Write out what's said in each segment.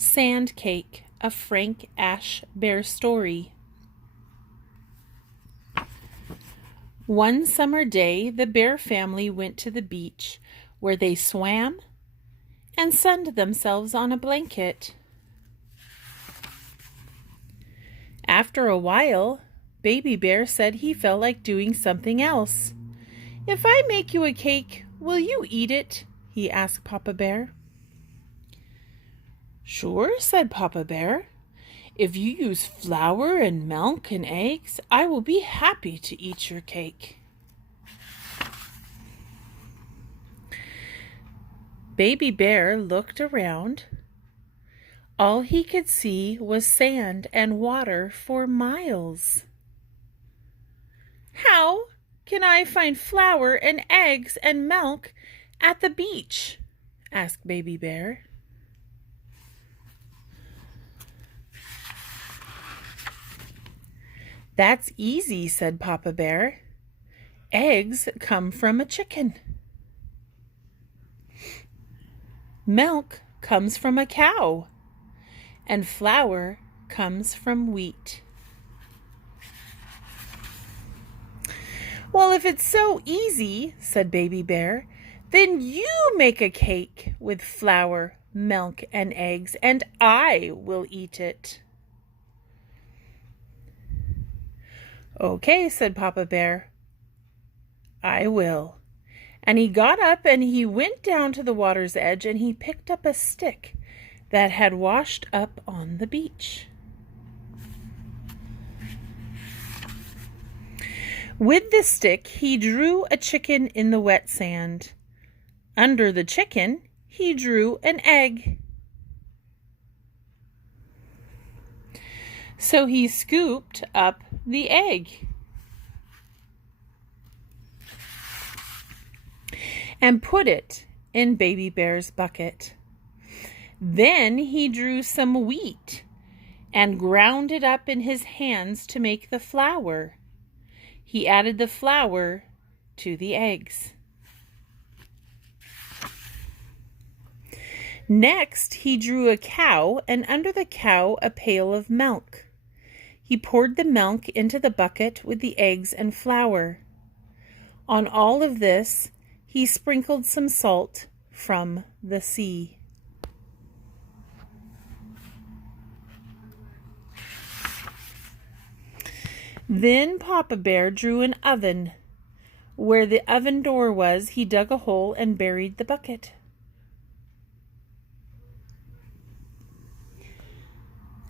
Sand Cake, a Frank Ash Bear story. One summer day, the Bear family went to the beach, where they swam and sunned themselves on a blanket. After a while, Baby Bear said he felt like doing something else. "If I make you a cake, will you eat it?" he asked Papa Bear. "Sure," said Papa Bear. "If you use flour and milk and eggs, I will be happy to eat your cake." Baby Bear looked around. All he could see was sand and water for miles. "How can I find flour and eggs and milk at the beach?" asked Baby Bear. "That's easy," said Papa Bear. "Eggs come from a chicken. Milk comes from a cow. And flour comes from wheat." "Well, if it's so easy," said Baby Bear, "then you make a cake with flour, milk, and eggs, and I will eat it." "Okay," said Papa Bear. "I will." And he got up and he went down to the water's edge and he picked up a stick that had washed up on the beach. With the stick, he drew a chicken in the wet sand. Under the chicken, he drew an egg. So he scooped up the egg and put it in Baby Bear's bucket. Then he drew some wheat and ground it up in his hands to make the flour. He added the flour to the eggs. Next, he drew a cow, and under the cow a pail of milk. He poured the milk into the bucket with the eggs and flour. On all of this, he sprinkled some salt from the sea. Then Papa Bear drew an oven. Where the oven door was, he dug a hole and buried the bucket.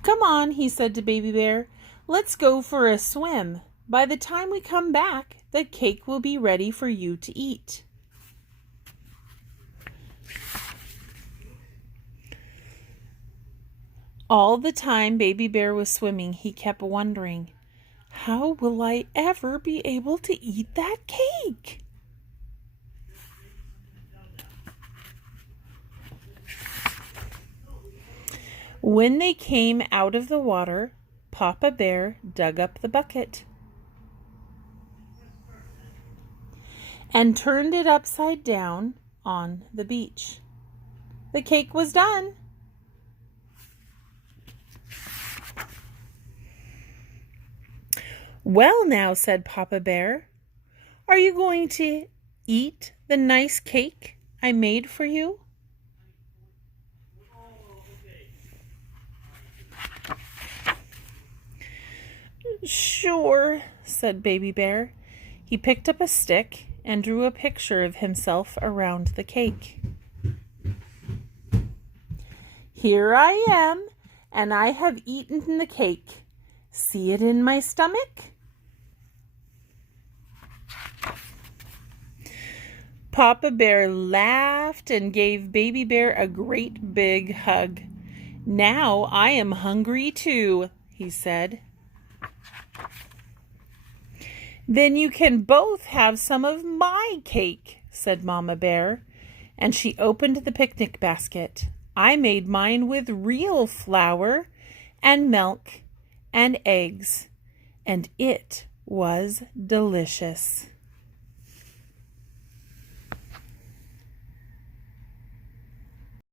"Come on," he said to Baby Bear. "Let's go for a swim. By the time we come back, the cake will be ready for you to eat." All the time Baby Bear was swimming, he kept wondering, "How will I ever be able to eat that cake?" When they came out of the water, Papa Bear dug up the bucket and turned it upside down on the beach. The cake was done. "Well now," said Papa Bear, "are you going to eat the nice cake I made for you?" "Sure," said Baby Bear. He picked up a stick and drew a picture of himself around the cake. "Here I am, and I have eaten the cake. See it in my stomach?" Papa Bear laughed and gave Baby Bear a great big hug. "Now I am hungry too," he said. "Then you can both have some of my cake," said Mama Bear, and she opened the picnic basket. "I made mine with real flour and milk and eggs, and it was delicious."